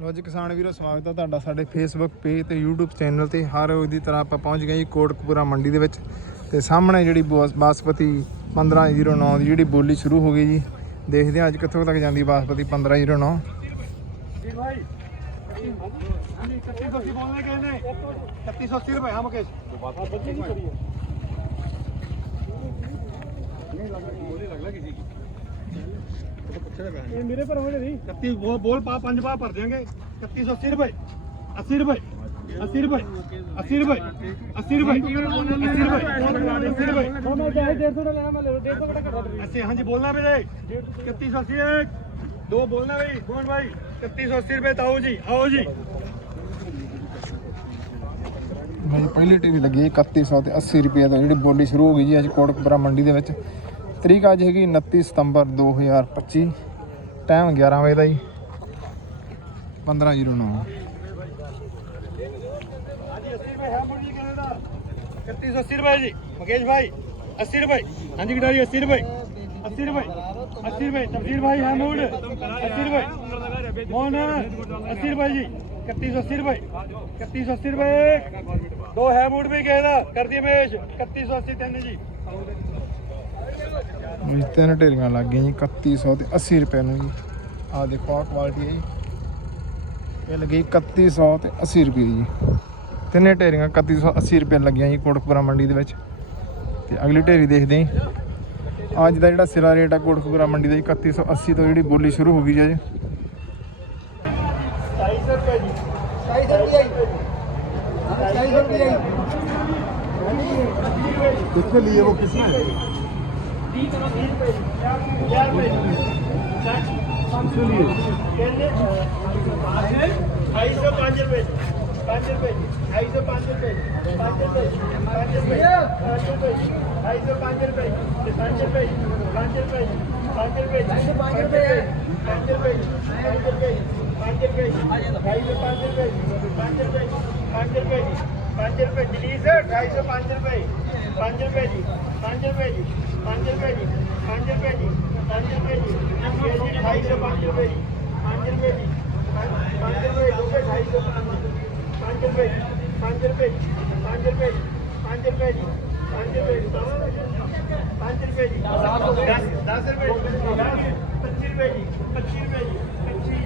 ਲੋ ਜੀ, ਕਿਸਾਨ ਵੀਰੋ, ਸਵਾਗਤ ਹੈ ਤੁਹਾਡਾ ਸਾਡੇ ਫੇਸਬੁੱਕ ਪੇਜ ਤੇ YouTube ਚੈਨਲ ਤੇ। ਹਰ ਰੋਜ਼ ਦੀ ਤਰ੍ਹਾਂ ਆਪਾਂ ਪਹੁੰਚ ਗਏ ਜੀ ਕੋਟਕਪੂਰਾ ਮੰਡੀ ਦੇ ਵਿੱਚ। ਤੇ ਸਾਹਮਣੇ ਜਿਹੜੀ ਬਾਸਪਤੀ 1509 ਦੀ ਜਿਹੜੀ ਬੋਲੀ ਸ਼ੁਰੂ ਹੋ ਗਈ ਜੀ। ਦੇਖਦੇ ਹਾਂ ਅੱਜ ਕਿੱਥੋਂ ਤੱਕ ਜਾਂਦੀ ਬਾਸਪਤੀ 1509 ਜੀ ਭਾਈ ਇਹ ਮੇਰੇ ਪਰ ਹੋ ਜੀ 31 ਬੋਲ ਬੋਲ ਪਾ ਪੰਜ ਪਾ ਭਰ ਦੇਾਂਗੇ 3180 ਰੁਪਏ। 80 ਰੁਪਏ। 80 ਰੁਪਏ। 80 ਰੁਪਏ। 80 ਰੁਪਏ। 80 ਰੁਪਏ। 80 ਰੁਪਏ। ਮੈਂ ਚਾਹੇ 150 ਦਾ ਲੈਣਾ ਮੈਂ ਲੈ 150 ਦਾ ਘਟਾ ਦੇ ਅਸੀਂ ਹਾਂਜੀ ਬੋਲਣਾ ਵੀਰੇ ਰੁਪਏ ਤਾਓ ਰੁਪਏ ਦਾ ਬੋਲੀ ਸ਼ੁਰੂ ਹੋ ਗਈ ਜੀ ਮੰਡੀ ਦੇ ਤਰੀਕ ਅੱਜ ਹੈਗੀ 29 ਸਤੰਬਰ 2025 ਟਾਈਮ 11 ਵਜੇ ਦਾ ਜੀ 1509 ਰੁਪਏ ਜੀ, ਮਕੇਸ਼ ਭਾਈ 80 ਰੁਪਏ। ਹਾਂਜੀ ਗਡਾਰੀ 80 ਰੁਪਏ 80 ਰੁਪਏ 80 ਰੁਪਏ। ਤਬਦੀਰ ਭਾਈ ਹਮੂਡ 80 ਰੁਪਏ। ਮੋਹਨ 80 ਰੁਪਏ ਜੀ 3180 ਰੁਪਏ। 3180 ਰੁਪਏ। ਦੋ ਹੈਮੂਡ ਵੀ ਕਿਸੇ ਦਾ ਕਰ ਤਿੰਨ ਜੀ। ਜੀ ਤਿੰਨ ਢੇਰੀਆਂ ਲੱਗ ਗਈਆਂ ਜੀ 3100 ਤੇ 80 ਰੁਪਏ ਨੂੰ ਜੀ ਆਹ ਦੇਖੋ ਆਹ ਕੁਆਲਿਟੀ ਹੈ ਜੀ ਇਹ ਲੱਗੀ 3100 ਤੇ 80 ਰੁਪਏ ਜੀ ਤਿੰਨੇ ਢੇਰੀਆਂ 3180 ਰੁਪਏ ਲੱਗੀਆਂ ਜੀ ਕੋਟਕਪੂਰਾ ਮੰਡੀ ਦੇ ਵਿੱਚ ਤੇ ਅਗਲੀ ਢੇਰੀ ਦੇਖਦੇ ਹਾਂ ਅੱਜ ਦਾ ਜਿਹੜਾ ਸਿਰਾ ਰੇਟ ਆ ਕੋਟਕਪੂਰਾ ਮੰਡੀ ਦਾ ਜੀ 3180 ਤੋਂ ਜਿਹੜੀ ਬੋਲੀ ਸ਼ੁਰੂ ਹੋ ਗਈ ਜੀ ਅੱਜ ढाई सौ रुपए जी ढाई सौ रुपये ढाई सौ रुपये किसके लिए वो किसने 20 ਕਰੋ 30 ਰੁਪਏ 50 ਰੁਪਏ ਸੁਣੀਏ ਕਹਿੰਦੇ ਆਜੇ 250 ਰੁਪਏ 5 ਰੁਪਏ 250 ਰੁਪਏ 5 ਰੁਪਏ 5 ਰੁਪਏ 5 ਰੁਪਏ 250 ਰੁਪਏ 5 ਰੁਪਏ 5 ਰੁਪਏ 5 ਰੁਪਏ 5 ਰੁਪਏ 5 ਰੁਪਏ 5 ਰੁਪਏ 5 ਰੁਪਏ 5 ਰੁਪਏ 5 ਰੁਪਏ 5 ਰੁਪਏ 5 ਰੁਪਏ 5 ਰੁਪਏ पाँच रुपए दिल्ली से ढाई सौ पाँच रुपए पाँच रुपए जी पाँच रुपए जी पाँच रुपए जी पाँच रुपए जी पाँच रुपए जी ढाई सौ पाँच रुपए जी पाँच रुपए जी पाँच रुपए ढाई सौ पाँच रुपए जी पाँच जी पाँच रुपए जी पाँच रुपए जी पाँच रुपए जी पाँच रुपए जी दस दस पच्चीस रुपए जी पच्चीस रुपए जी पच्चीस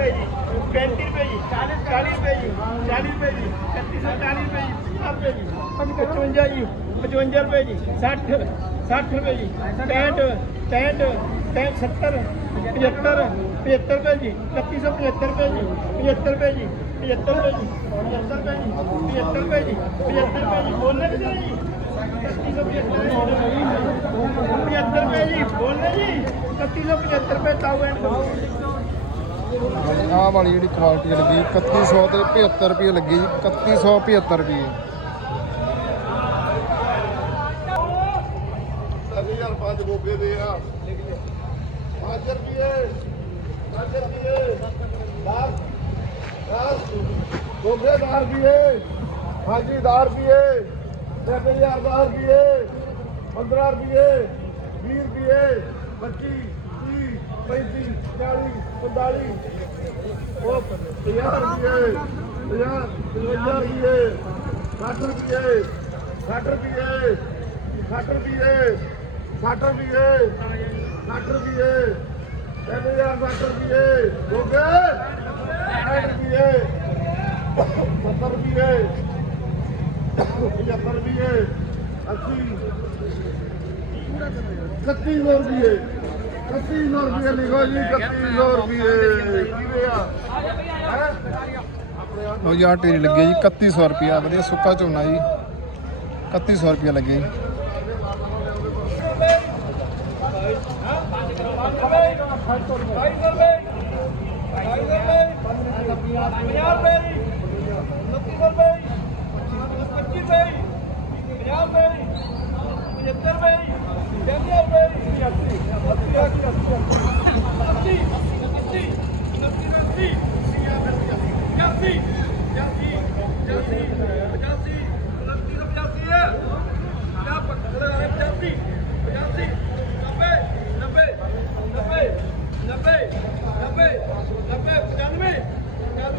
रुपए जी पैंतीस रुपए जी चालीस चालीस रुपए जी चालीस रुपए जी छत्तीस सौ चालीस रुपए जी पचास जी पचवंजा जी पचवंजा रुपए जी साठ साठ रुपए जी पैंठ पैंठ पैंठ सत्तर पचहत्तर पचहत्तर रुपए जी इकतीस सौ पचहत्तर रुपए जी पचहत्तर रुपए जी पचहत्तर रुपए जी पचहत्तर रुपए जी पचहत्तर रुपए जी पचहत्तर रुपए जी बोलने कितना जी इकतीस सौ पचहत्तर पचहत्तर रुपए जी बोलने जी इकतीस सौ पचहत्तर रुपए ताऊ एंड ਆਹ ਵਾਲੀ ਜਿਹੜੀ ਕੁਆਲਿਟੀ ਲੱਗੀ 3100 ਤੇ 75 ਰੁਪਏ ਲੱਗੀ ਜੀ 3175 ਰੁਪਏ। ਹਜ਼ਾਰ ਪੰਜ ਗੋਗੇ ਦੇ ਆ। 5 ਰੁਪਏ 5 ਰੁਪਏ 10 10 ਗੋਗੇ 10 ਰੁਪਏ, ਹਾਂਜੀ 10 ਰੁਪਏ 3000 10 ਰੁਪਏ 15 ਰੁਪਏ 20 ਰੁਪਏ 25 30 35 40 45 ਉਹ 50 ਰੁਪਏ 50 55 ਰੁਪਏ 60 ਰੁਪਏ 60 ਰੁਪਏ 60 ਰੁਪਏ 60 ਰੁਪਏ 60 ਰੁਪਏ 3060 ਰੁਪਏ ਹੋ ਗਏ 60 ਰੁਪਏ 70 ਰੁਪਏ 75 ਰੁਪਏ 80 31 ਰੁਪਏ। 3100 ਰੁਪਏ ਲਿਖੋ ਜੀ 3100 ਰੁਪਏ ਕਿਵੇਂ ਜੀ, ਆਹ ਢੇਰੀ ਲੱਗੀ ਹੈ ਜੀ 3100 ਰੁਪਿਆ ਵਧੀਆ ਸੁੱਕਾ ਝੋਨਾ ਜੀ। 3100 ਰੁਪਿਆ ਲੱਗੇ।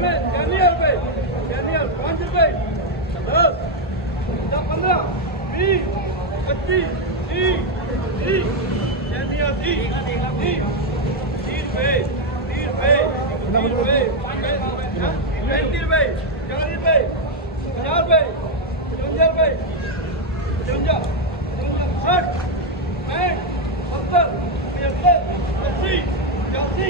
छह रुपए। साठ सत्तर पचहत्तर अस्सी पचासी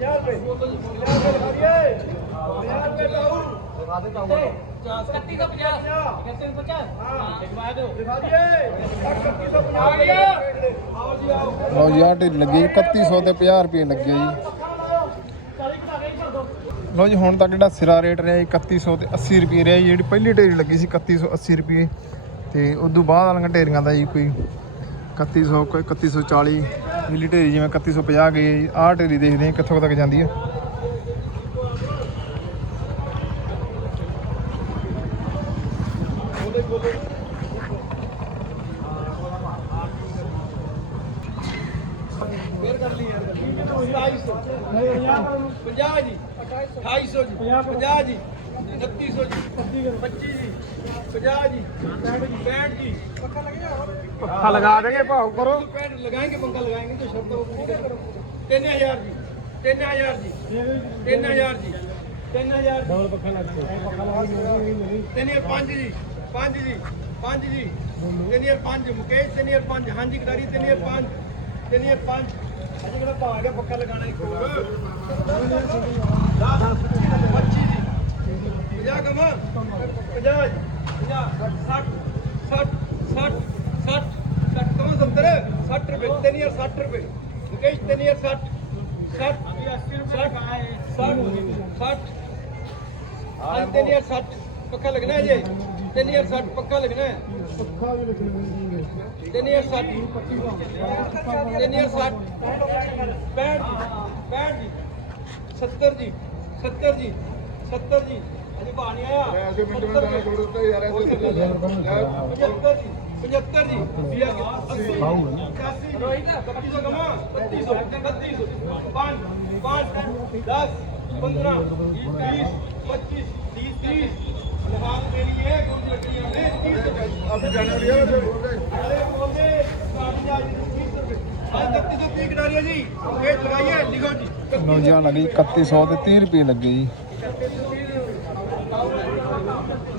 ਕਾ ਗੁਰਤ ਲਓ ਜੀ ਆਹ ਢੇਰੀ ਲੱਗੀ। ਹੈ 3100 ਤੇ 50 ਰੁਪਏ ਲੱਗੇ ਜੀ। ਲਓ ਜੀ ਹੁਣ ਤੱਕ ਜਿਹੜਾ ਸਿਰਾ ਰੇਟ ਰਿਹਾ ਜੀ 3100 ਤੇ 80 ਰੁਪਏ ਰਿਹਾ ਜੀ। ਜਿਹੜੀ ਪਹਿਲੀ ਢੇਰੀ ਲੱਗੀ ਸੀ 3180 ਰੁਪਏ। ਤੇ ਉਸ ਤੋਂ ਬਾਅਦ ਵਾਲੀਆਂ ਢੇਰੀਆਂ ਦਾ ਜੀ ਕੋਈ 3100, ਕੋਈ 3140 ਮਿਲੀ ਢੇਰੀ ਜਿਵੇਂ 3150 ਗਈ ਹੈ ਆਹ ਢੇਰੀ ਦੇਖਦੇ ਹਾਂ ਕਿੱਥੋਂ ਤੱਕ ਜਾਂਦੀ ਹੈ। ਪੰਜਾਹ ਜੀ 2800 ਜੀ 50 ਜੀ। 3600 ਜੀ 25 ਜੀ ਪੰਜ ਜੀ 65 ਜੀ ਪੱਕਾ ਲੱਗੇਗਾ ਪੰਜ ਲਗਾ ਦੇਗੇ ਭਾਉ ਕਰੋ 65 ਲਗਾਏਗੇ ਪੰਗਾ ਲਗਾਏਗੇ ਤੇ ਸ਼ਰਤ ਉਹ ਜੀ 3000 ਜੀ 3000 ਜੀ ਹਾਂਜੀ ਖਿਡਾਰੀ 3005 3005 ਅਜੇ ਕਿਹੜਾ ਭਾਗ ਹੈ ਜੀ 50 ਕਮਾ 50 ਜੀ 50 60 60 60 60 60 ਕਮਾ 70 60 ਰੁਪਏ ਤਿੰਨ ਹਜ਼ਾਰ 60 ਰੁਪਏ ਮੁਕੇਸ਼ ਤਿੰਨ ਹਜ਼ਾਰ 60 60 80 ਰੁਪਏ ਕਾ ਹੈ 60 60 ਅੱਜ ਤਿੰਨ ਹਜ਼ਾਰ 60 ਪੱਕਾ ਲੱਗਣਾ ਹੈ ਜੀ ਤਿੰਨ ਹਜ਼ਾਰ 60 ਪੱਕਾ ਲੱਗਣਾ ਹੈ ਪੱਖਾ ਵੀ ਲੱਗਣਾ ਤਿੰਨ ਹਜ਼ਾਰ 60 ਤਿੰਨ ਹਜ਼ਾਰ 60 65 ਜੀ 65 ਜੀ 70 ਜੀ ਐਸੇ ਮਿੰਟ ਮੈਂ ਦਾਣਾ ਛੋੜ ਦਿੱਤਾ ਯਾਰ ਐਸੇ ਮਿੰਟ ਮੈਂ ਦਾਣਾ 75 ਜੀ 75 ਜੀ। 80 81 ਰੋਈ ਨਾ? 3200 ਕਮਾ 3200 3200 5 5 10 15 20 25 30 30 ਲਹਾਨ ਦੇ ਲਈ ਗੁੰਡ ਬੱਟੀਆਂ ਨੇ 30 ਰੁਪਏ। ਜੀ। ਜੀ ਜੀ। ਨੌਜਵਾਨ ਰੁਪਏ ਲੱਗੇ ਜੀ।